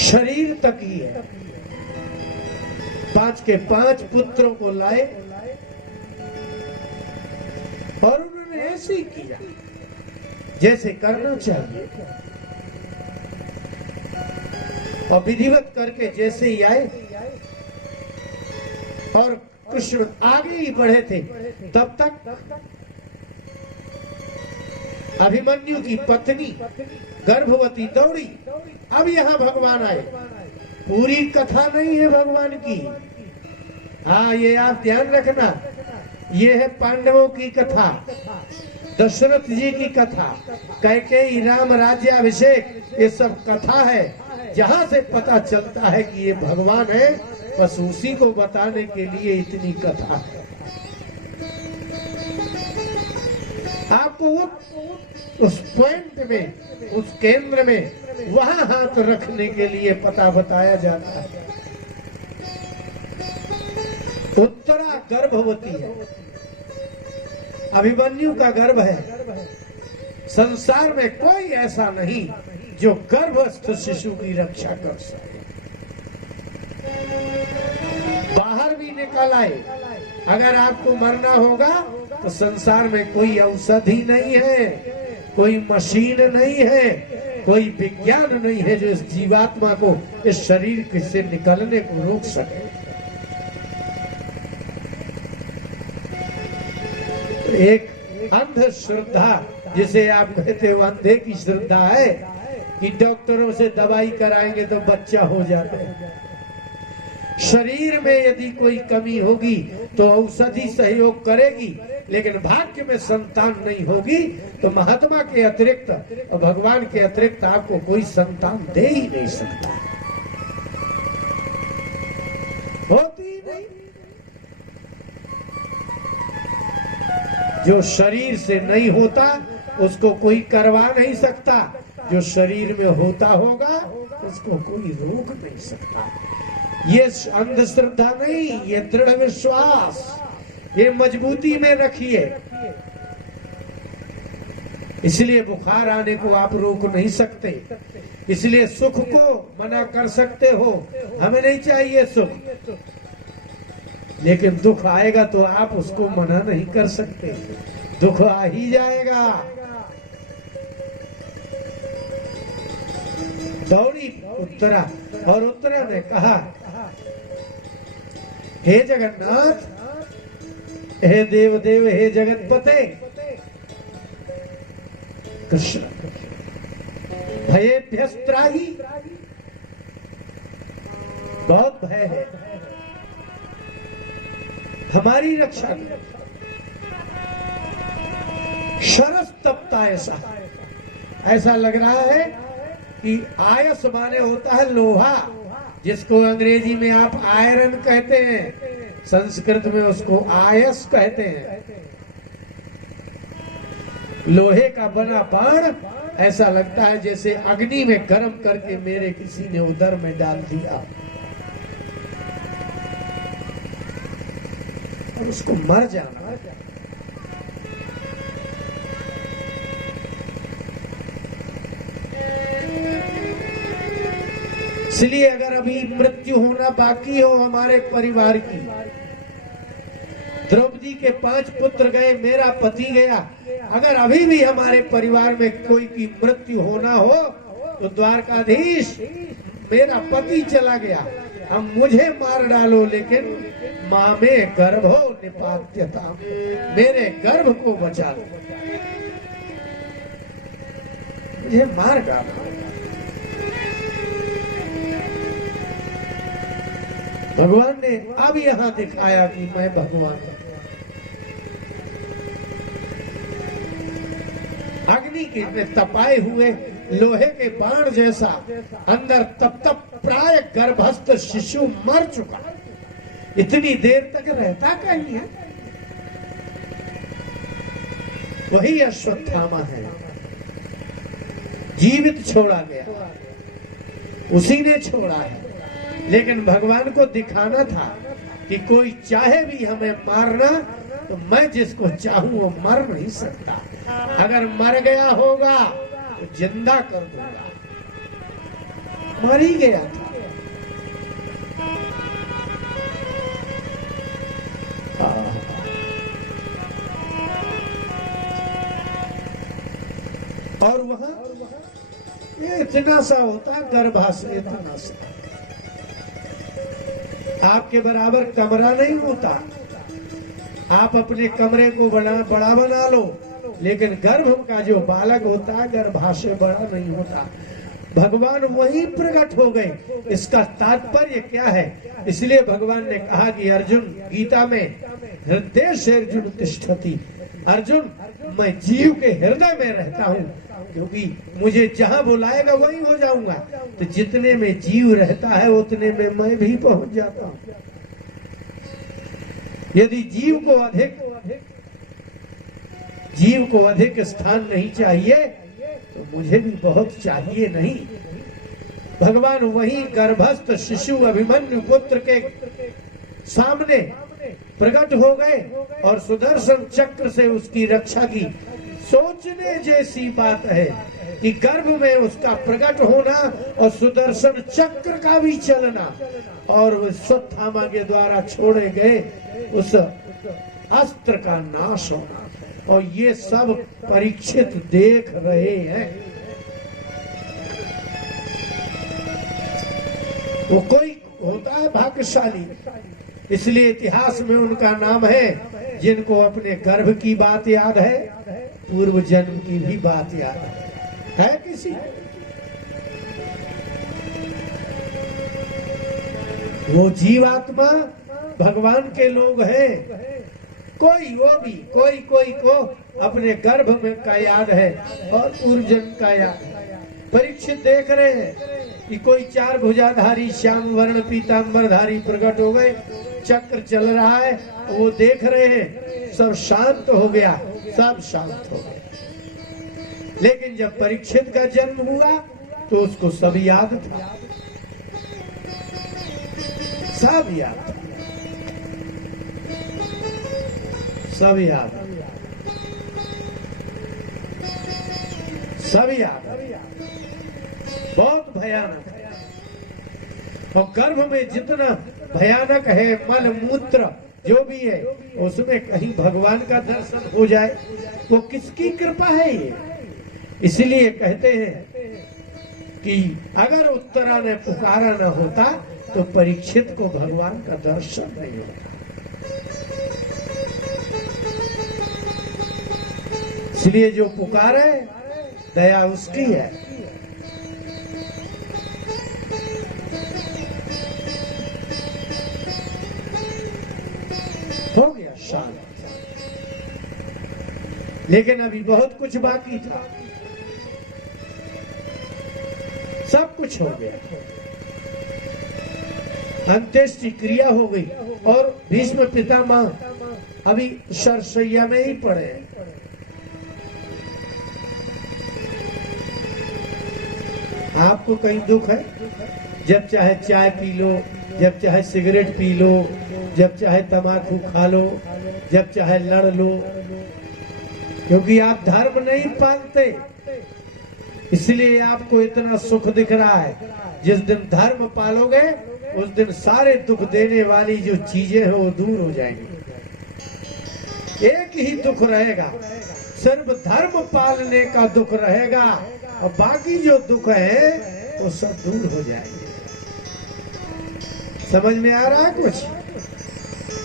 शरीर तक ही है। 5 के 5 पुत्रों को लाए और उन्होंने ऐसे ही किया जैसे करना चाहिए, और विधिवत करके जैसे ही आए, और कृष्ण आगे ही बढ़े थे तब तक अभिमन्यु की पत्नी गर्भवती दौड़ी। अब यहाँ भगवान आए। पूरी कथा नहीं है भगवान की, हाँ ये आप ध्यान रखना, ये है पांडवों की कथा, दशरथ जी की कथा, कैकेयी राम राज्याभिषेक, ये सब कथा है। जहाँ से पता चलता है कि ये भगवान है, बस उसी को बताने के लिए इतनी कथा है। आपको उस पॉइंट में, उस केंद्र में, वहां हाथ रखने के लिए पता बताया जाता है। उत्तरा गर्भवती है, अभिमन्यु का गर्भ है। संसार में कोई ऐसा नहीं जो गर्भस्थ शिशु की रक्षा कर सके। बाहर भी निकल आए, अगर आपको मरना होगा तो संसार में कोई औषधि नहीं है, कोई मशीन नहीं है, कोई विज्ञान नहीं है जो इस जीवात्मा को इस शरीर से निकलने को रोक सके। तो एक अंधश्रद्धा, जिसे आप कहते हो अंधे की श्रद्धा है कि डॉक्टरों से दवाई कराएंगे तो बच्चा हो जाता है। शरीर में यदि कोई कमी होगी तो औषधि सहयोग करेगी, लेकिन भाग्य में संतान नहीं होगी तो महात्मा के अतिरिक्त और भगवान के अतिरिक्त आपको कोई संतान दे ही नहीं सकता, होती ही नहीं। जो शरीर से नहीं होता उसको कोई करवा नहीं सकता, जो शरीर में होता होगा उसको कोई रोक नहीं सकता। ये अंधश्रद्धा नहीं, ये दृढ़ विश्वास, ये मजबूती में रखिए। इसलिए बुखार आने को आप रोक नहीं सकते, इसलिए सुख को मना कर सकते हो, हमें नहीं चाहिए सुख, लेकिन दुख आएगा तो आप उसको मना नहीं कर सकते, दुख आ ही जाएगा। दौड़ी उत्तरा, और उत्तरा ने कहा, हे जगन्नाथ, हे देव देव, हे जगतपते, कृष्ण भयेभ्यस्त्राहि, बहुत भय है, हमारी रक्षा करो। शरस तपता ऐसा लग रहा है कि आयस माने होता है लोहा, जिसको अंग्रेजी में आप आयरन कहते हैं, संस्कृत में उसको आयस कहते हैं। लोहे का बना बाण ऐसा लगता है जैसे अग्नि में गर्म करके मेरे किसी ने उदर में डाल दिया और उसको मर जाना। इसलिए अगर अभी मृत्यु होना बाकी हो हमारे परिवार की, द्रौपदी के 5 पुत्र गए, मेरा पति गया, अगर अभी भी हमारे परिवार में कोई की मृत्यु होना हो तो द्वारकाधीश, मेरा पति चला गया, अब मुझे मार डालो, लेकिन माँ में गर्भो निपात्यता, मेरे गर्भ को बचा लो, मुझे मार डालो। भगवान ने अब यहाँ दिखाया कि मैं भगवान हूं। अग्नि के में तपाए हुए लोहे के बाण जैसा अंदर तप तप प्राय गर्भस्थ शिशु मर चुका, इतनी देर तक रहता कहीं है? वही अश्वत्थामा है, जीवित छोड़ा गया, उसी ने छोड़ा है। लेकिन भगवान को दिखाना था कि कोई चाहे भी हमें मारना तो मैं जिसको चाहूं वो मर नहीं सकता, अगर मर गया होगा तो जिंदा कर दूंगा। मर ही गया था। और वहां ये इतना सा होता है, गर्भाशय इतना सा, आपके बराबर कमरा नहीं होता। आप अपने कमरे को बड़ा बना लो, लेकिन गर्भ का जो बालक होता है गर्भाशय बड़ा नहीं होता। भगवान वहीं प्रकट हो गए। इसका तात्पर्य क्या है? इसलिए भगवान ने कहा कि अर्जुन, गीता में, हृदय से अर्जुन तिष्ठति, अर्जुन मैं जीव के हृदय में रहता हूँ, क्योंकि मुझे जहाँ बुलाएगा वहीं हो जाऊंगा। तो जितने में जीव रहता है उतने में मैं भी पहुंच जाता हूँ। यदि जीव को अधिक स्थान नहीं चाहिए तो मुझे भी बहुत चाहिए नहीं। भगवान वही गर्भस्थ शिशु अभिमन्यु पुत्र के सामने प्रकट हो गए और सुदर्शन चक्र से उसकी रक्षा की। सोचने जैसी बात है कि गर्भ में उसका प्रकट होना और सुदर्शन चक्र का भी चलना और वह स्वत्थामा के द्वारा छोड़े गए उस अस्त्र का नाश होना, और ये सब परीक्षित देख रहे हैं। वो कोई होता है भाग्यशाली, इसलिए इतिहास में उनका नाम है जिनको अपने गर्भ की बात याद है, पूर्व जन्म की भी बात याद है किसी? वो जीवात्मा भगवान के लोग हैं। कोई को अपने गर्भ में का याद है और पूर्व जन्म का याद है। परीक्षित देख रहे हैं कि कोई 4 भुजाधारी श्याम वर्ण पीतांबरधारी प्रकट हो गए, चक्र चल रहा है, वो देख रहे हैं, सब शांत हो गया, सब शांत हो गया। लेकिन जब परीक्षित का जन्म हुआ तो उसको सब याद था, सब याद, सब याद, सब याद, बहुत भयानक है। और गर्भ में जितना भयानक है, मल मूत्र जो भी है, उसमें कहीं भगवान का दर्शन हो जाए, वो किसकी कृपा है ये? इसलिए कहते हैं कि अगर उत्तरा ने पुकारा न होता तो परीक्षित को भगवान का दर्शन नहीं होता। इसलिए जो पुकारे दया उसकी है। हो गया शांत, लेकिन अभी बहुत कुछ बाकी था। सब कुछ हो गया, अंत्येष्टि क्रिया हो गई और भीष्म पितामह अभी सरसैया में ही पड़े हैं। आपको कहीं दुख है? जब चाहे चाय पी लो, जब चाहे सिगरेट पी लो, जब चाहे तम्बाकू खा लो, जब चाहे लड़ लो, क्योंकि आप धर्म नहीं पालते, इसलिए आपको इतना सुख दिख रहा है। जिस दिन धर्म पालोगे उस दिन सारे दुख देने वाली जो चीजें हैं वो दूर हो जाएंगी। एक ही दुख रहेगा, सिर्फ धर्म पालने का दुख रहेगा, और बाकी जो दुख है वो सब दूर हो जाएंगे। समझ में आ रहा है कुछ?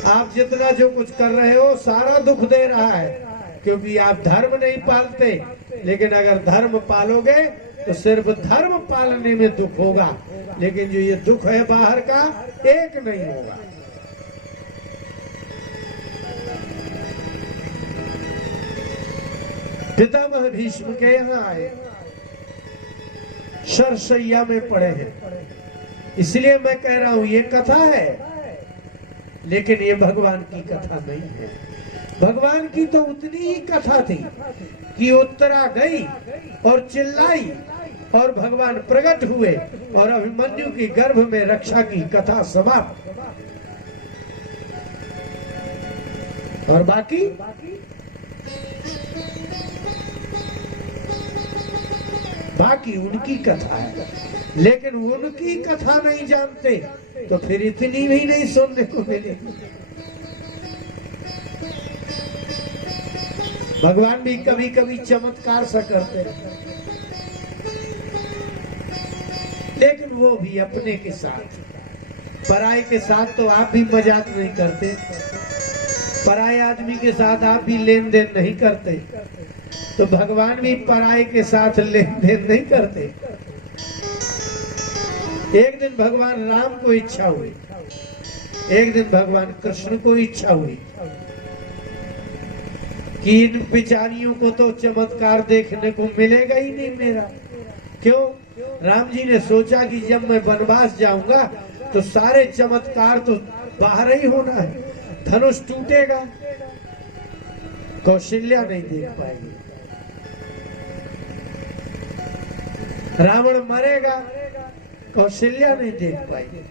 आप जितना जो कुछ कर रहे हो सारा दुख दे रहा है, क्योंकि आप धर्म नहीं पालते। लेकिन अगर धर्म पालोगे तो सिर्फ धर्म पालने में दुख होगा, लेकिन जो ये दुख है बाहर का एक नहीं होगा। पितामह भीष्म के यहाँ आए, सरसैया में पड़े हैं। इसलिए मैं कह रहा हूं ये कथा है, लेकिन ये भगवान की कथा नहीं है। भगवान की तो उतनी ही कथा थी कि उत्तरा गई और चिल्लाई और भगवान प्रकट हुए और अभिमन्यु की गर्भ में रक्षा की कथा समाप्त। और बाकी बाकी उनकी कथा है, लेकिन उनकी कथा नहीं जानते तो फिर इतनी भी नहीं सुनने को मिलेगी। भगवान भी कभी कभी चमत्कार सा करते हैं, लेकिन वो भी अपने के साथ, पराये के साथ तो आप भी मजाक नहीं करते, पराये आदमी के साथ आप भी लेन देन नहीं करते, तो भगवान भी पराये के साथ लेन देन नहीं करते। एक दिन भगवान राम को इच्छा हुई, एक दिन भगवान कृष्ण को इच्छा हुई कि इन बेचारियों को तो चमत्कार देखने को मिलेगा ही नहीं मेरा। क्यों? राम जी ने सोचा कि जब मैं वनवास जाऊंगा तो सारे चमत्कार तो बाहर ही होना है, धनुष टूटेगा, कौशल्या नहीं देख पाएगी, रावण मरेगा, कौशल्या नहीं देख पाएगी।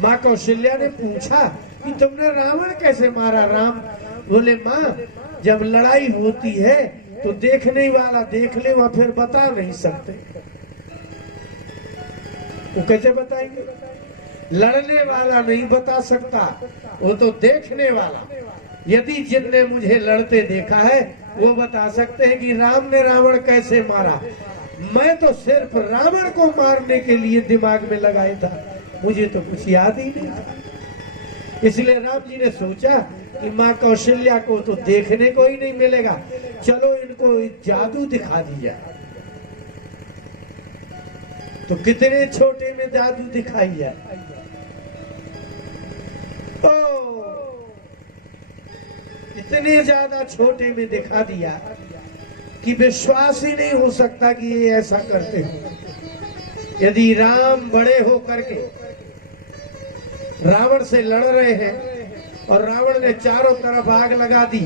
माँ कौशल्या ने पूछा कि तुमने रावण कैसे मारा? राम बोले, माँ जब लड़ाई होती है तो देखने वाला देख ले, वह फिर बता नहीं सकते। वो कैसे बताएंगे? लड़ने वाला नहीं बता सकता, वो तो देखने वाला। यदि जिनने मुझे लड़ते देखा है वो बता सकते हैं कि राम ने रावण कैसे मारा। मैं तो सिर्फ रावण को मारने के लिए दिमाग में लगाया था, मुझे तो कुछ याद ही नहीं था। इसलिए राम जी ने सोचा कि माँ कौशल्या को तो देखने को ही नहीं मिलेगा, चलो इनको जादू दिखा दिया। तो कितने छोटे में जादू दिखाई है। इतने ज्यादा छोटे में दिखा दिया कि विश्वास ही नहीं हो सकता कि ये ऐसा करते हो। यदि राम बड़े हो करके रावण से लड़ रहे हैं और रावण ने चारों तरफ आग लगा दी,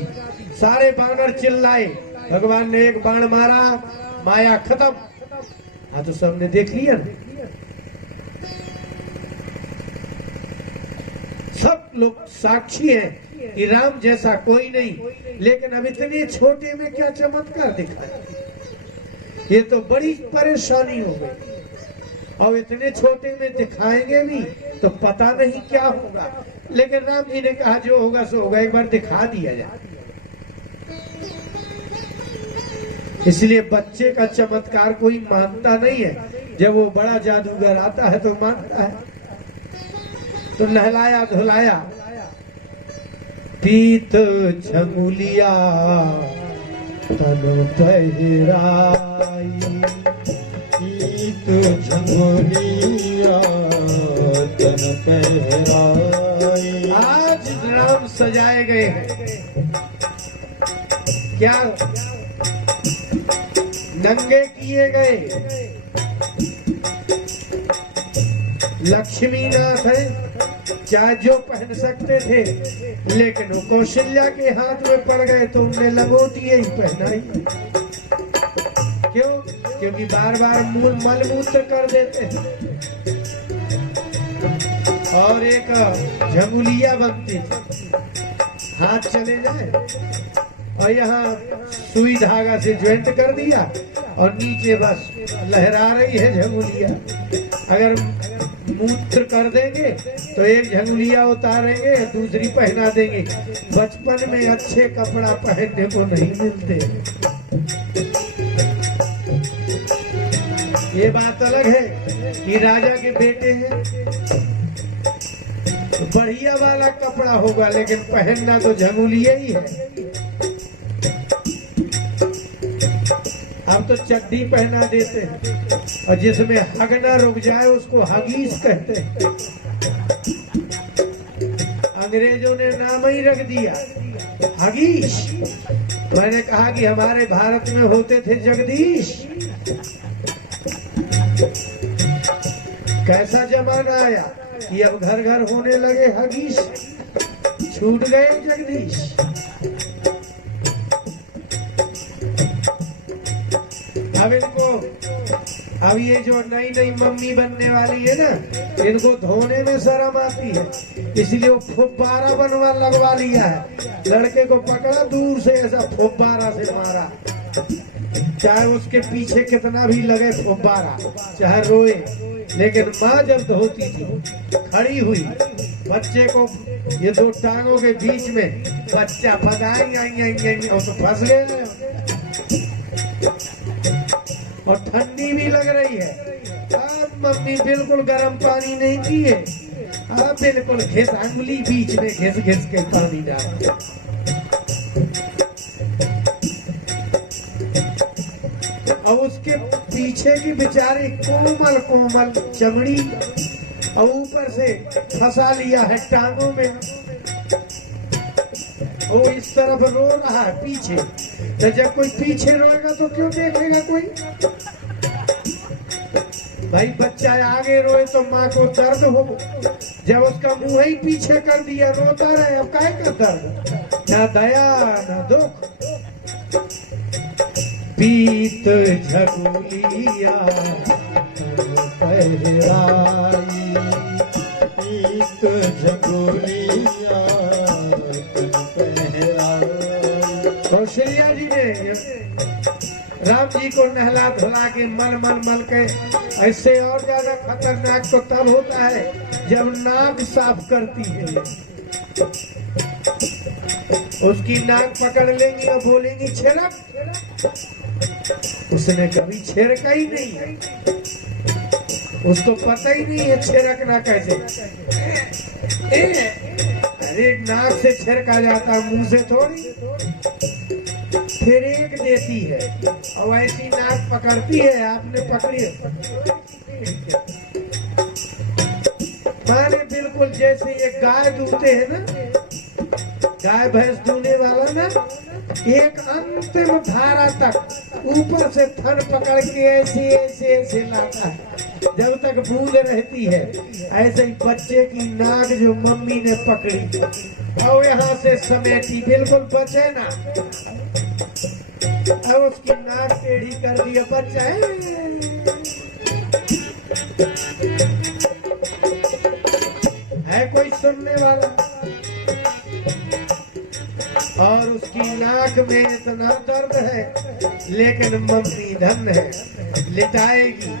सारे बानर चिल्लाए, भगवान ने एक बाण मारा, माया खत्म। हाँ तो सबने देख लिया ना, सब लोग साक्षी हैं कि राम जैसा कोई नहीं, लेकिन अब इतने छोटे में क्या चमत्कार दिखाया, ये तो बड़ी परेशानी हो गई। और इतने छोटे में दिखाएंगे भी तो पता नहीं क्या होगा, लेकिन राम जी ने कहा जो होगा सो होगा, एक बार दिखा दिया जाए। इसलिए बच्चे का चमत्कार कोई मानता नहीं है, जब वो बड़ा जादूगर आता है तो मानता है। तो नहलाया धुलाया, पीत झंगुलिया तन पहराई, पीत झंगुलिया तन पहराई। आज राम सजाए गए हैं, क्या नंगे किए गए, लक्ष्मी नाथ है, चाहे जो पहन सकते थे, लेकिन वो कौशल्या के हाथ में पड़ गए तो उनने लंगोटिए ही पहनाई। क्यों? क्योंकि बार बार मलमूत्र कर देते हैं। और एक झंगुलिया बनती थी, हाथ चले जाए और यहाँ सुई धागा से ज्वाइंट कर दिया और नीचे बस लहरा रही है झंगुलिया। अगर मूत्र कर देंगे तो एक झंगुलिया उतारेंगे, दूसरी पहना देंगे। बचपन में अच्छे कपड़ा पहनने को नहीं मिलते। ये बात अलग है कि राजा के बेटे हैं तो बढ़िया वाला कपड़ा होगा, लेकिन पहनना तो झंगुलिया ही है। अब तो चड्डी पहना देते हैं और जिसमें हग ना रुक जाए उसको हगीस कहते हैं। अंग्रेजों ने नाम ही रख दिया हगीस। मैंने कहा कि हमारे भारत में होते थे जगदीश। कैसा जमाना आया कि अब घर घर होने लगे हगीस, छूट गए जगदीश। अब इनको, अब ये जो नई नई मम्मी बनने वाली है ना, इनको धोने में शर्म आती है, इसलिए वो फुब्बारा बनवा लगवा लिया है। लड़के को पकड़ा, दूर से ऐसा फुब्बारा से मारा, चाहे उसके पीछे कितना भी लगे फुब्बारा, चाहे रोए, लेकिन माँ जब धोती थी खड़ी हुई, बच्चे को ये दो टांगों के बीच में बच्चा फंसाएंगे और तो फंस गए। और ठंडी भी लग रही है, अब मम्मी बिल्कुल गर्म पानी नहीं पिए, अब बिल्कुल घिस अंगुली बीच में घिस घिस के पानी डाल। और उसके पीछे की बेचारी कोमल कोमल चमड़ी और ऊपर से फंसा लिया है टांगों में। वो इस तरफ रो रहा है पीछे, तो जब कोई पीछे रोएगा तो क्यों देखेगा कोई? भाई बच्चा आगे रोए तो माँ को दर्द हो, जब उसका मुंह ही पीछे कर दिया रोता रहे, अब काहे का दर्द? ना दया ना दुख। पीत झगुलिया पहराई, पीत झगुलिया कौशल्या जी ने राम जी को नहला धुला के मल के, ऐसे और ज्यादा खतरनाक तो तब होता है जब नाक साफ करती है। उसकी नाक पकड़ लेंगी और बोलेंगी छिड़क, उसने कभी छिड़का ही नहीं है, उसको पता ही नहीं है छिड़कना कैसे। अरे नाक से छिड़का जाता, मुंह से थोड़ी। फिर एक देती है और ऐसी नाक पकड़ती है, आपने पकड़ी माने बिल्कुल जैसे ये गाय दूधते है ना, गाय भैंस दूने वाला ना, एक अंतिम धारा तक ऊपर से थन पकड़ के ऐसे ऐसे ऐसे लाता है जब तक बूंद रहती है। ऐसे ही बच्चे की नाक जो मम्मी ने पकड़ी और यहाँ से समेटी, बिल्कुल बचे ना, और उसकी नाक टेढ़ी कर दिया, बच्चा है कोई सुनने वाला? और उसकी नाक में इतना दर्द है, लेकिन मम्मी धन है, लिटाएगी,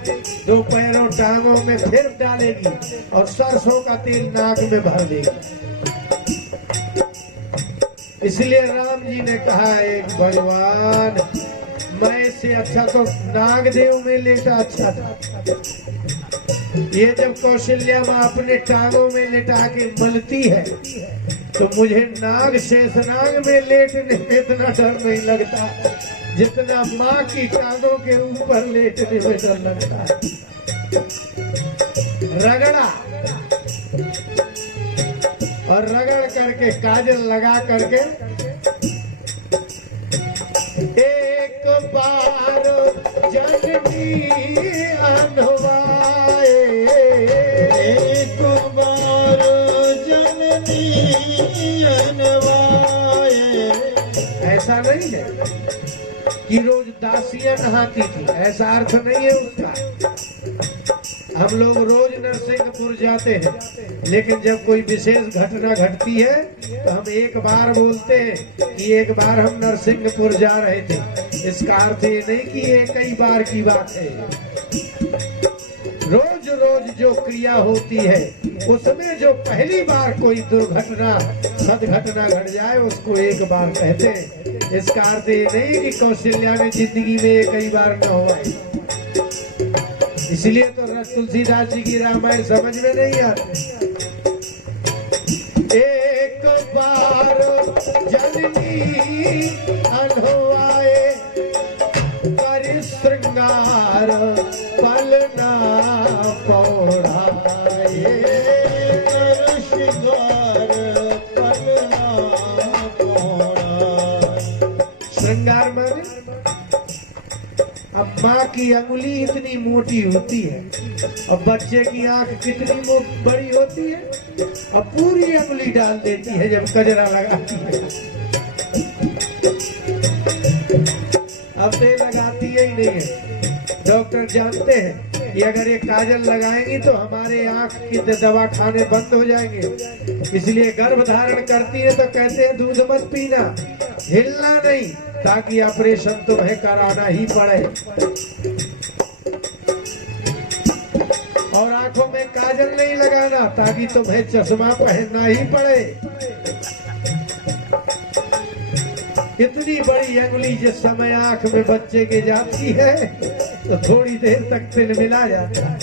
दो पैरों टांगों में फिर डालेगी और सरसों का तेल नाक में भर देगी। इसलिए राम जी ने कहा, एक भगवान, मैं से अच्छा तो नागदेव में लेटा अच्छा था। ये जब कौशल्या माँ अपने टांगों में लेटा के मलती है तो मुझे नाग शेषनाग में लेटने में इतना डर नहीं लगता जितना माँ की टांगों के ऊपर लेटने में डर लगता है। रगड़ा और रगड़ करके काजल लगा करके, एक बार जननी अनवाए, एक बार जननी अनवाए। ऐसा नहीं है कि रोज दासियां नहाती थी, ऐसा अर्थ नहीं है उसका। हम लोग रोज नरसिंहपुर जाते हैं, लेकिन जब कोई विशेष घटना घटती है तो हम एक बार बोलते हैं कि एक बार हम नरसिंहपुर जा रहे थे। इसका अर्थ ये नहीं कि ये कई बार की बात है। रोज रोज जो क्रिया होती है उसमें जो पहली बार कोई दुर्घटना सदघटना घट जाए उसको एक बार कहते हैं। इसका अर्थ ये नहीं कि कौशल्या ने जिंदगी में ये कई बार न हुआ। इसलिए तो तुलसीदास जी की रामायण समझ में नहीं आती। एक बार जननी अनहोआए, कर श्रृंगार पलना पौड़ाए, कर श्रृंगार पलना पौड़ाए। श्रृंगार माने अब माँ की अंगुली इतनी मोटी होती है और बच्चे की आंख कितनी बड़ी होती है, और पूरी अंगुली डाल देती है जब कजरा लगाती है। अब तो लगाती ही नहीं है। डॉक्टर जानते हैं कि अगर ये काजल लगाएंगी तो हमारे आंख की दवा खाने बंद हो जाएंगे। इसलिए गर्भ धारण करती है तो कहते हैं दूध मत पीना, हिलना नहीं, ताकि ऑपरेशन तुम्हें कराना ही पड़े और आंखों में काजल नहीं लगाना ताकि तुम्हें चश्मा पहनना ही पड़े। इतनी बड़ी अंगुली जिस समय आंख में बच्चे के जाती है तो थोड़ी देर तक तिल मिला जाता है।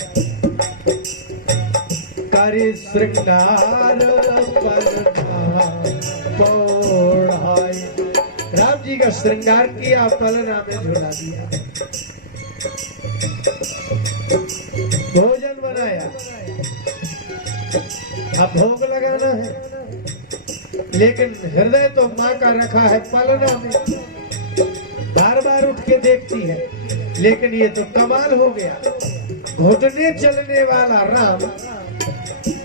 करे श्रृंगार पौड़ाई, राम जी का श्रृंगार किया, पलना में झुला दिया, भोजन बनाया, अब भोग लगाना है, लेकिन हृदय तो माँ का रखा है पलना में। बार बार उठ के देखती है, लेकिन ये तो कमाल हो गया। घुटने चलने वाला राम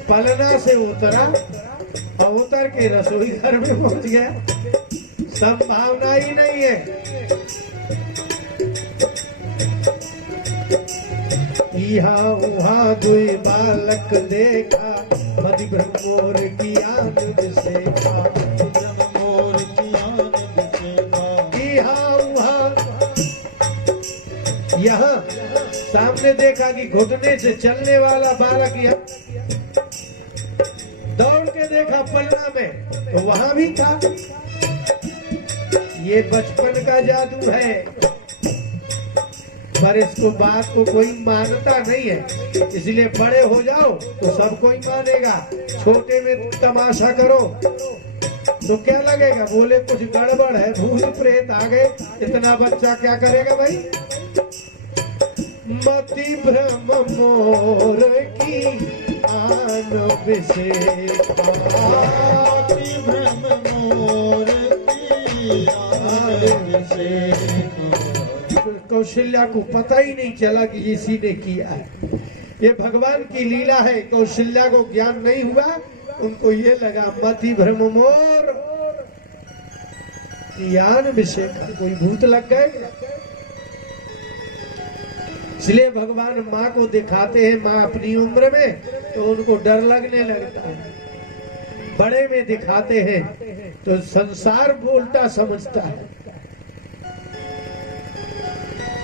पलना से उतरा और उतर के रसोई घर में पहुंच गया। संभावना ही नहीं है। यहाँ वहाँ दुई बालक देखा, मति ब्रह्मोर की आन बिसेखा, ब्रह्मोर की आन बिसेखा। यहाँ वहाँ यहाँ सामने देखा कि घुटने से चलने वाला बालक यहाँ दौड़ के देखा पलना में, तो वहां भी था। ये बचपन का जादू है, पर इसको बात को कोई मानता नहीं है, इसलिए बड़े हो जाओ तो सब कोई मानेगा। छोटे में तमाशा करो तो क्या लगेगा, बोले कुछ गड़बड़ है, भूत प्रेत आ गए, इतना बच्चा क्या करेगा भाई। मति भ्रम मोर की आन बिसेखा, मति भ्रम मोर की आन बिसेखा। कौशल्या को पता ही नहीं चला कि इसी ने किया है। ये भगवान की लीला है। कौशल्या को ज्ञान नहीं हुआ, उनको ये लगा मति भ्रम मोर की आन बिसेखा, कोई भूत लग गए। इसलिए भगवान माँ को दिखाते हैं, माँ अपनी उम्र में तो उनको डर लगने लगता है, बड़े में दिखाते हैं तो संसार उल्टा समझता है।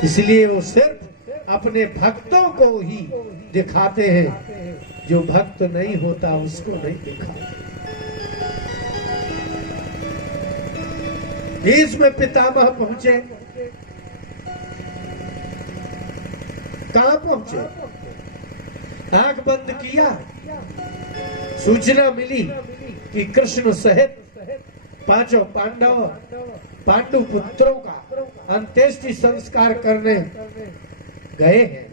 इसलिए वो सिर्फ अपने भक्तों को ही दिखाते हैं, जो भक्त नहीं होता उसको नहीं दिखाते। इसमें पितामह पहुंचे, कहां पहुंचे, आंख बंद किया, सूचना मिली कि कृष्ण सहित पांचों पांडु पुत्रों का अंत्येष्टि संस्कार करने गए हैं।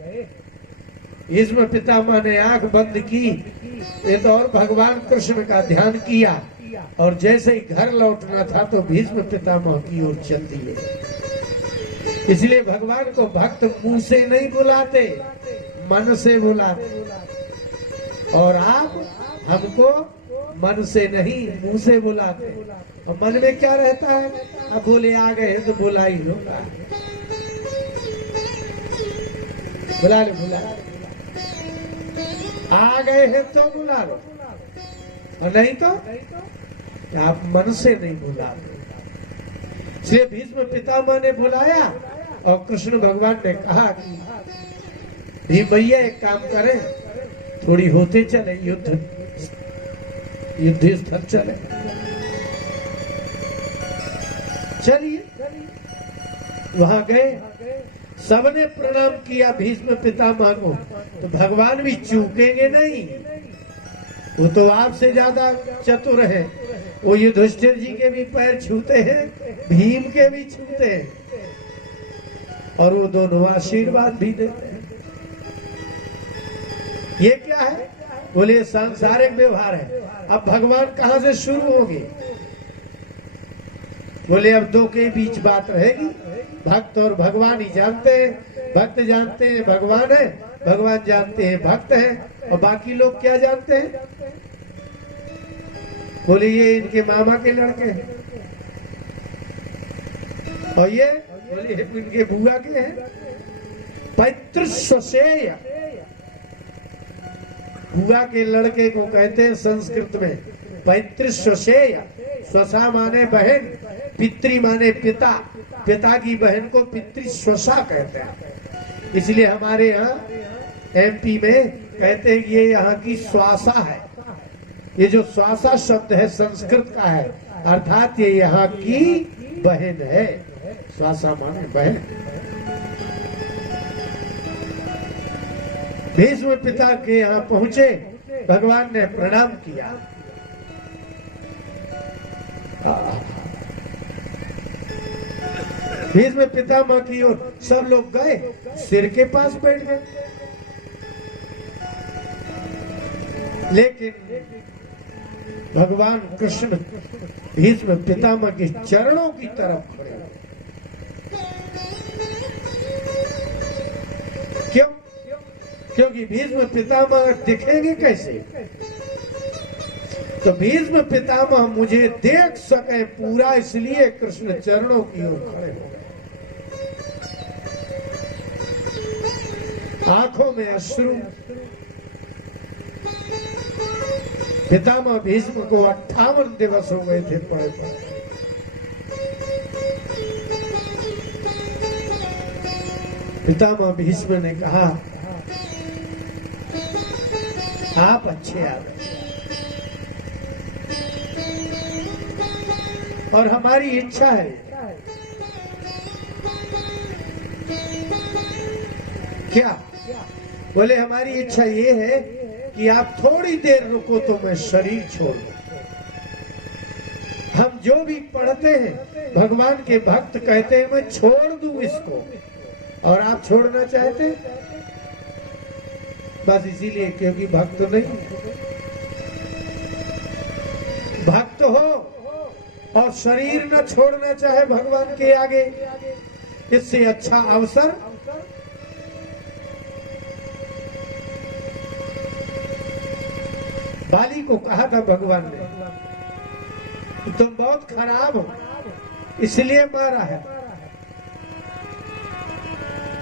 इसमें पितामह ने आंख बंद की, ये तो और भगवान कृष्ण का ध्यान किया, और जैसे ही घर लौटना था तो भीष्म पितामह की ओर चल दिए। इसलिए भगवान को भक्त मुंह से नहीं बुलाते, मन से बुलाते, और आप हमको मन से नहीं मुंह से बुलाते। और मन में क्या रहता है, अब बोले आ गए तो बुला ही लो, बुला लो, बुला लो, आ गए हैं तो बुला लो, और नहीं तो आप मन से नहीं बुलाते। इसलिए भीष्म पितामह ने बुलाया और कृष्ण भगवान ने कहा कि भीम भैया एक काम करें, थोड़ी होते चले, युद्ध स्थल चले, चलिए। वहां गए, सबने प्रणाम किया भीष्म पितामह को, तो भगवान भी चूकेंगे नहीं, वो तो आपसे ज्यादा चतुर है। वो युधिष्ठिर जी के भी पैर छूते हैं, भीम के भी छूते हैं, और वो दोनों आशीर्वाद भी देते हैं। ये क्या है, बोले सांसारिक व्यवहार है। अब भगवान कहां से शुरू होगी, बोले अब दो के बीच बात रहेगी, भक्त और भगवान ही जानते हैं। भक्त जानते हैं भगवान है, भगवान जानते हैं भक्त है, और बाकी लोग क्या जानते हैं, बोले ये इनके मामा के लड़के हैं, और ये बोले इनके बुआ के हैं। पैतृस्वसेय, बुआ के लड़के को कहते हैं संस्कृत में पैतृस्वसेय। स्वसा माने बहन, पितृ माने पिता, पिता की बहन को पितृस्वशा कहते हैं। इसलिए हमारे यहाँ एमपी में कहते हैं कि ये यहाँ की स्वासा है। ये जो स्वासा शब्द है संस्कृत का है, अर्थात ये यहाँ की बहन है। स्वासा माने बहन। भीष्म पिता के यहाँ पहुंचे, भगवान ने प्रणाम किया। भीष्म पितामह की ओर सब लोग गए, सिर के पास बैठ गए। लेकिन भगवान कृष्ण भीष्म पितामह के चरणों की तरफ खड़े। क्यों? क्योंकि भीष्म पितामह दिखेंगे कैसे? तो भीष्म पितामह मुझे देख सके पूरा, इसलिए कृष्ण चरणों की ओर खड़े हो गए। आंखों में अश्रु। पितामह भीष्म को 58 दिवस हो गए थे पड़े पड़े। पितामह भीष्म ने कहा, आप अच्छे आ गए और हमारी इच्छा है। क्या? बोले हमारी इच्छा ये है कि आप थोड़ी देर रुको तो मैं शरीर छोड़ दूं। हम जो भी पढ़ते हैं भगवान के भक्त कहते हैं मैं छोड़ दूं इसको, और आप छोड़ना चाहते बस इसीलिए क्योंकि भक्त नहीं। भक्त हो और शरीर न छोड़ना चाहे भगवान के आगे, इससे अच्छा अवसर बाली को कहा था भगवान ने, तुम बहुत खराब हो इसलिए मारा है।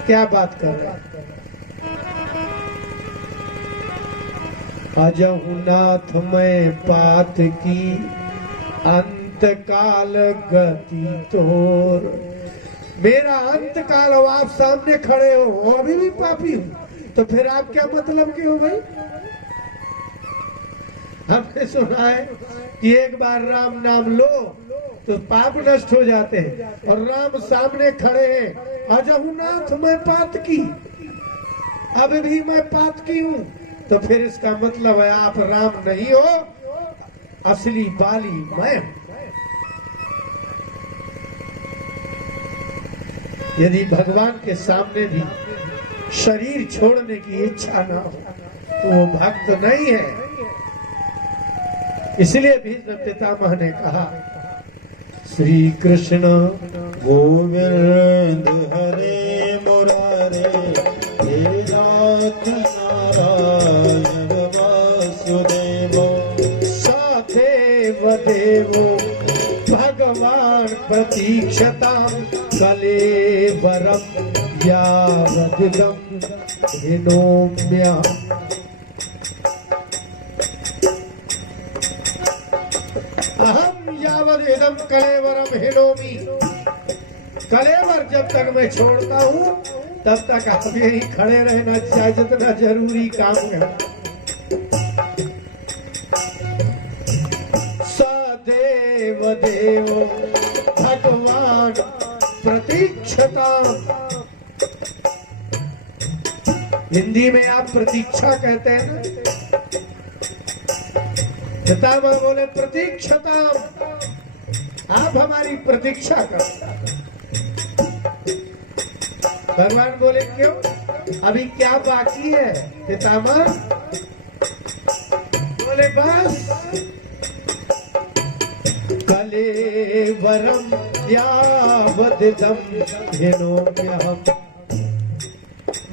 क्या बात कर रहे हैं? अजहु नाथ मैं पात की अंत काल गति तोर। मेरा अंत काल हो, आप सामने खड़े हो, अभी भी पापी हूं, तो फिर आप क्या मतलब के हो भाई? हमने सुना है कि एक बार राम नाम लो तो पाप नष्ट हो जाते हैं, और राम सामने खड़े हैं, अजहु नाथ मैं पात की, अब भी मैं पात की हूँ, तो फिर इसका मतलब है आप राम नहीं हो, असली बाली मैं हूं। यदि भगवान के सामने भी शरीर छोड़ने की इच्छा ना हो तो वो भक्त नहीं है। इसलिए भीष्म पितामह ने कहा, श्री कृष्ण गोविंद हरे मुरारे हे नाथ नारायण वासुदेव सदेव देवो भगवान प्रतीक्षतां कलेवरं यावदिदं हिनोम्यहम्। अहम यावदिदं कलेवरम हिनोमि। कलेवर जब तक मैं छोड़ता हूँ तब तक आप यही खड़े रहना चाहिए, जितना जरूरी काम है। सदेव देव भगवान प्रतीक्षता। हिंदी में आप प्रतीक्षा कहते हैं ना। पितामह बोले प्रतीक्षता, आप हमारी प्रतीक्षा कर। भगवान बोले क्यों, अभी क्या बाकी है पितामह? बोले बस कलेवरम यावदिदं हिनोम्यहम्।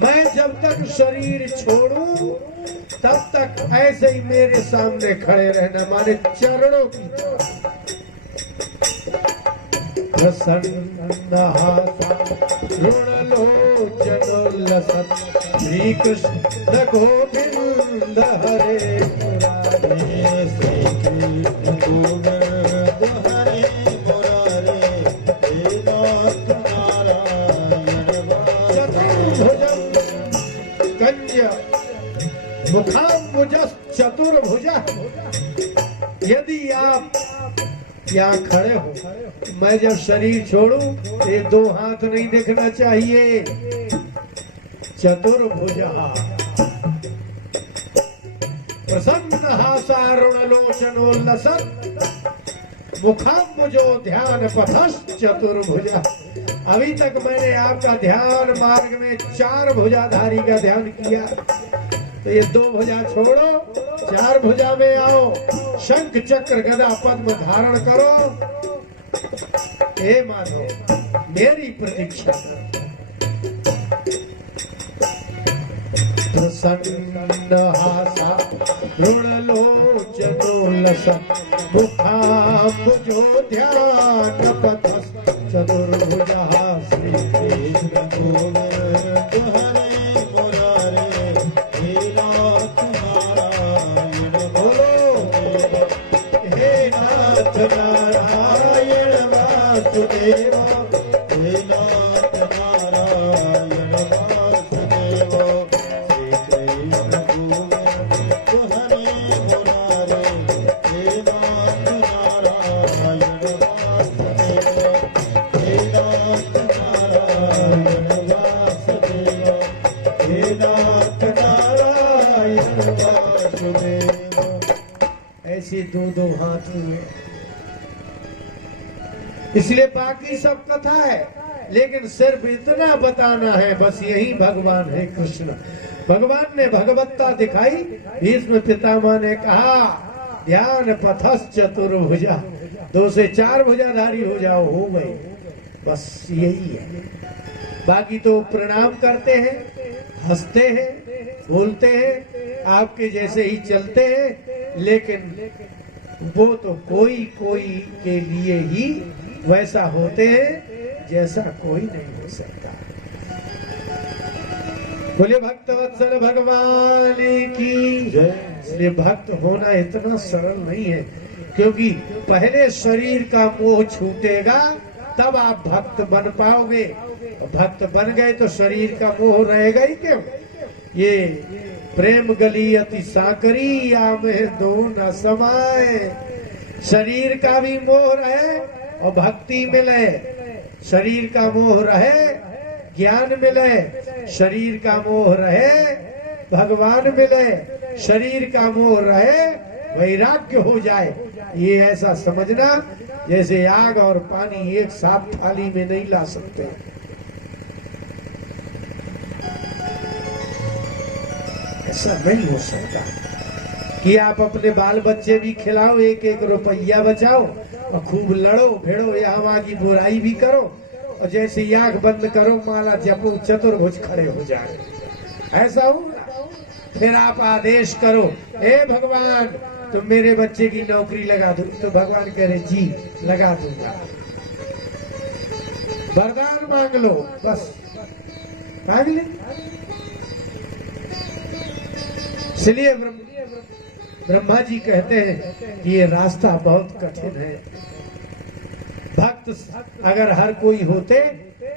मैं जब तक शरीर छोड़ूं तब तक ऐसे ही मेरे सामने खड़े रहना, हमारे चरणों की श्री कृष्ण गोविंद हरे मुरारे श्री कृष्ण गोविंद हरे मुरारे हे नाथ मुखाम्बुजः चतुर्भुजा। यदि आप यहाँ खड़े हो, मैं जब शरीर छोड़ूं ये दो हाथ नहीं दिखना चाहिए। चतुर्भुजा प्रसन्न हासारुणलोचनोल्लसत् मुखाम्बुजो ध्यान पथश्च चतुर्भुजा। अभी तक मैंने आपका ध्यान मार्ग में 4 भुजाधारी का ध्यान किया, तो ये 2 भुजा छोड़ो, 4 भुजा में आओ। शंख चक्र गदा पद्म धारण करो। हे माधव, मेरी प्रतीक्षा करो। प्रसन्न हासा रुणलोचनोल्लसत् मुखाम्बुजो ध्यान पथश्च चतुर्भुजा। श्री कृष्ण गोविंद हरे मुरारे हे नाथ नारायण। बोलो हे नाथ नारायण वासुदेव। हे नाथ नारायण वासुदेव। श्री कृष्ण गोविंद हरे मुरारे हे नाथ नारायण वासुदेव। हे नाथ नारायण वासुदेव। हे नाथ नारायण वासुदेव। ऐसे 2 हाथ हुए। इसलिए बाकी सब कथा है, लेकिन सिर्फ इतना बताना है, बस यही भगवान है कृष्ण। भगवान ने भगवत्ता दिखाई। भीष्म पितामह ने कहा ध्यान पथश्च चतुर्भुजा, 2 से 4 भुजाधारी हो जाओ, हो गए। बस यही है। बाकी तो प्रणाम करते हैं, हंसते हैं, बोलते हैं, आपके जैसे ही चलते हैं, लेकिन वो तो कोई कोई के लिए ही वैसा होते हैं जैसा कोई नहीं हो सकता। बोले भक्तवत्सल भगवान की जय। इसलिए भक्त होना इतना सरल नहीं है, क्योंकि पहले शरीर का मोह छूटेगा तब आप भक्त बन पाओगे। भक्त बन गए तो शरीर का मोह रहेगा ही क्यों। ये प्रेम गली अति साकरी या में दो न समाए। शरीर का भी मोह रहे और भक्ति मिले, शरीर का मोह रहे ज्ञान मिले, शरीर का मोह रहे भगवान मिले, शरीर का मोह रहे वैराग्य हो जाए। ये ऐसा समझना जैसे आग और पानी एक साथ थाली में नहीं ला सकते। ऐसा नहीं हो सकता कि आप अपने बाल बच्चे भी खिलाओ, 1-1 रुपया बचाओ और खूब लड़ो भिड़ो, यहाँ वहाँ की बुराई भी करो, और जैसे ही आंख बंद करो माला जपो चतुर्भुज खड़े हो जाए। ऐसा होगा। फिर आप आदेश करो, हे भगवान तुम मेरे बच्चे की नौकरी लगा दो, तो भगवान कह रहे जी लगा दूंगा। वरदान मांग लो, बस मांग ले। इसलिए ब्रह्मा जी कहते हैं कि ये रास्ता बहुत कठिन है। भक्त अगर हर कोई होते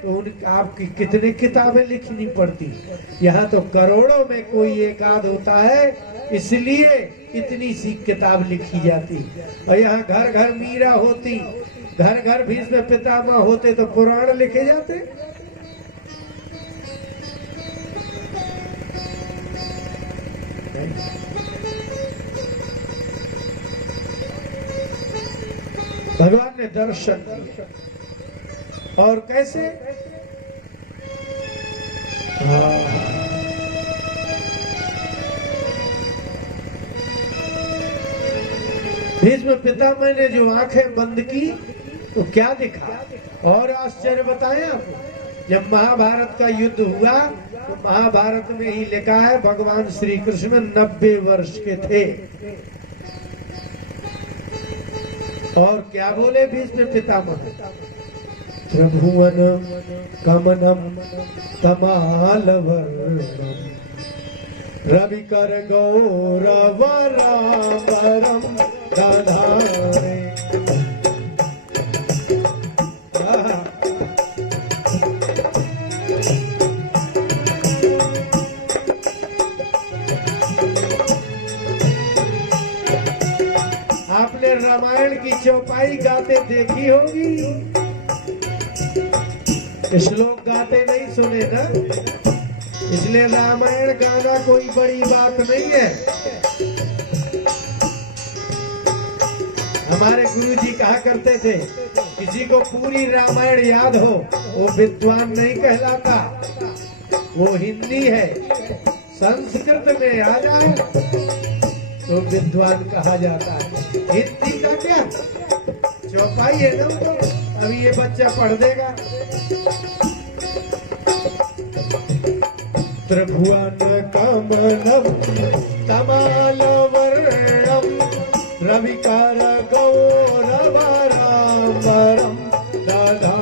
तो आपकी कितनी किताबें लिखनी पड़ती। यहाँ तो करोड़ों में कोई एक आध होता है, इसलिए इतनी सी किताब लिखी जाती। और यहाँ घर घर मीरा होती, घर घर भीष्म पितामह होते तो पुराण लिखे जाते। भगवान ने दर्शन दिया, और कैसे? भीष्म पितामह ने जो आंखें बंद की तो क्या दिखा? और आश्चर्य बताएं आपको, जब महाभारत का युद्ध हुआ तो महाभारत में ही लिखा है भगवान श्री कृष्ण 90 वर्ष के थे। और क्या बोले भीष्म पितामह? त्रिभुवन कमनम तमालवर्णम रविकर गौरवरामरम दधारे। की चौपाई गाते देखी होगी, श्लोक गाते नहीं सुने ना, इसलिए रामायण गाना कोई बड़ी बात नहीं है। हमारे गुरुजी कहा करते थे, किसी को पूरी रामायण याद हो वो विद्वान नहीं कहलाता, वो हिंदी है, संस्कृत में आ जाए तो विद्वान कहा जाता है। हिंदी का क्या चौपाई है ना, अभी ये बच्चा पढ़ देगा। त्रिभुवन कमलम तमालवर्णम रविकार गौरवराम्बरम दधा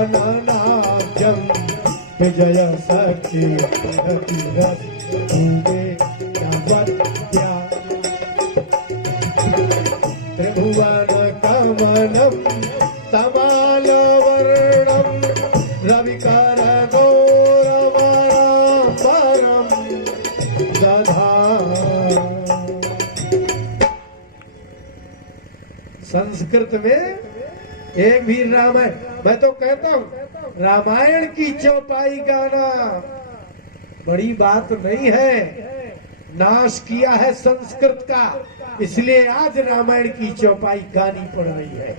कुलाव्रताननाजं विजय सखी नवद्या त्रिभुवन कमलं तमालवर्णं रविकर गौरवराम्बरं दधा। संस्कृत में एक भी रामायण, मैं तो कहता हूँ रामायण की चौपाई गाना बड़ी बात नहीं है, नाश किया है संस्कृत का, इसलिए आज रामायण की चौपाई गानी पड़ रही है।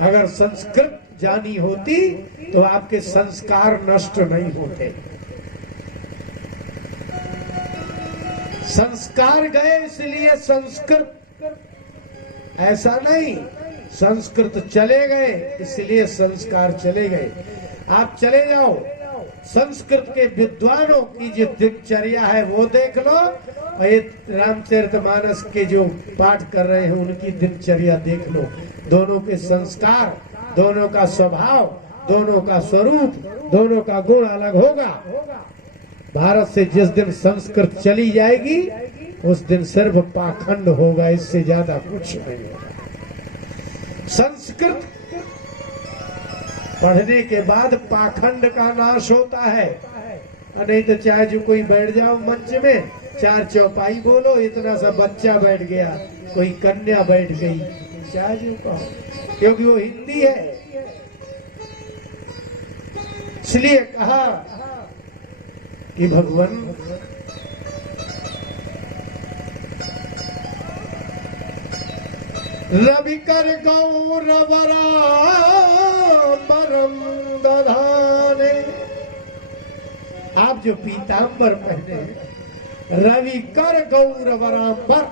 अगर संस्कृत जानी होती तो आपके संस्कार नष्ट नहीं होते। संस्कार गए इसलिए संस्कृत, ऐसा नहीं, संस्कृत चले गए इसलिए संस्कार चले गए। आप चले जाओ, संस्कृत के विद्वानों की जो दिनचर्या है वो देख लो, और ये रामचरितमानस के जो पाठ कर रहे हैं उनकी दिनचर्या देख लो। दोनों के संस्कार, दोनों का स्वभाव, दोनों का स्वरूप, दोनों का गुण अलग होगा। भारत से जिस दिन संस्कृत चली जाएगी उस दिन सिर्फ पाखंड होगा, इससे ज्यादा कुछ नहीं होगा। संस्कृत पढ़ने के बाद पाखंड का नाश होता है, नहीं तो चाहे जो कोई बैठ जाओ मंच में, चार चौपाई बोलो, इतना सा बच्चा बैठ गया, कोई कन्या बैठ गई, चाहे जो कहो, क्योंकि वो हिंदी है। इसलिए कहा कि भगवान रविकर गौरवराम्बरम दधाने, आप जो पीतांबर पहने रविकर गौरवराम्बर,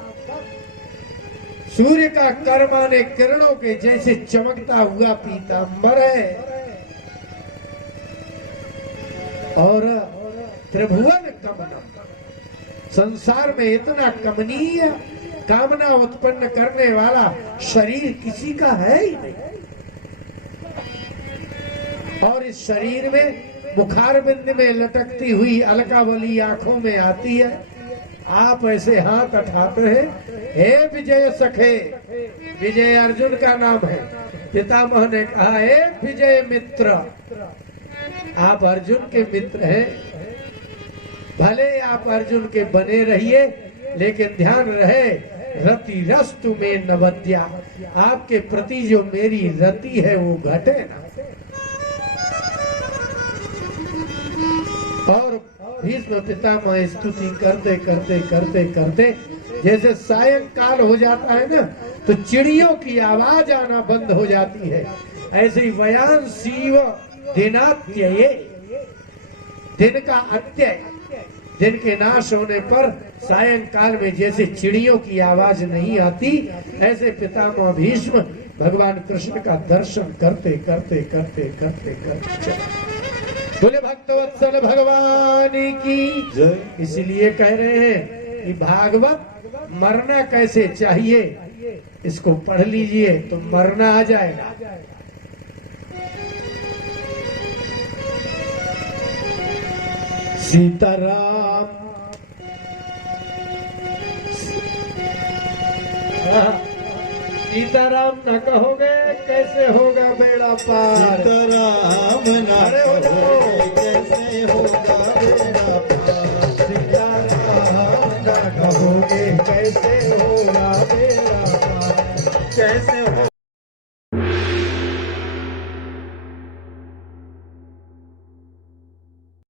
सूर्य का कर माने किरणों के जैसे चमकता हुआ पीतांबर है, और त्रिभुवन कमलम, संसार में इतना कमनीय कामना उत्पन्न करने वाला शरीर किसी का है ही नहीं। और इस शरीर में मुखारबिंद में लटकती हुई अलकावली आंखों में आती है। आप ऐसे हाथ उठाते हैं, हे विजय सखे, विजय अर्जुन का नाम है, पितामह ने कहा हे विजय मित्र, आप अर्जुन के मित्र हैं, भले आप अर्जुन के बने रहिए, लेकिन ध्यान रहे रति रस्तु में नवद्या, आपके प्रति जो मेरी रति है वो घटे ना। और भीष्म पितामह स्तुति करते करते करते करते जैसे सायंकाल हो जाता है ना तो चिड़ियों की आवाज आना बंद हो जाती है, ऐसे ही वयान शिव दिनात्यये, दिन का अत्यय, दिन के नाश होने पर सायंकाल में जैसे चिड़ियों की आवाज नहीं आती, ऐसे पितामह भीष्म भगवान कृष्ण का दर्शन करते करते करते करते करते बोले भक्तवत्सल भगवान की जय। इसलिए कह रहे हैं कि भागवत मरना कैसे चाहिए, इसको पढ़ लीजिए तो मरना आ जाएगा। सीताराम सीताराम न कहोगे कैसे होगा बेड़ा पार। सीताराम ना अरे हो जाओ। कैसे होगा बेड़ा पार। सीताराम न कहोगे कैसे होगा बेड़ा पार। कैसे हो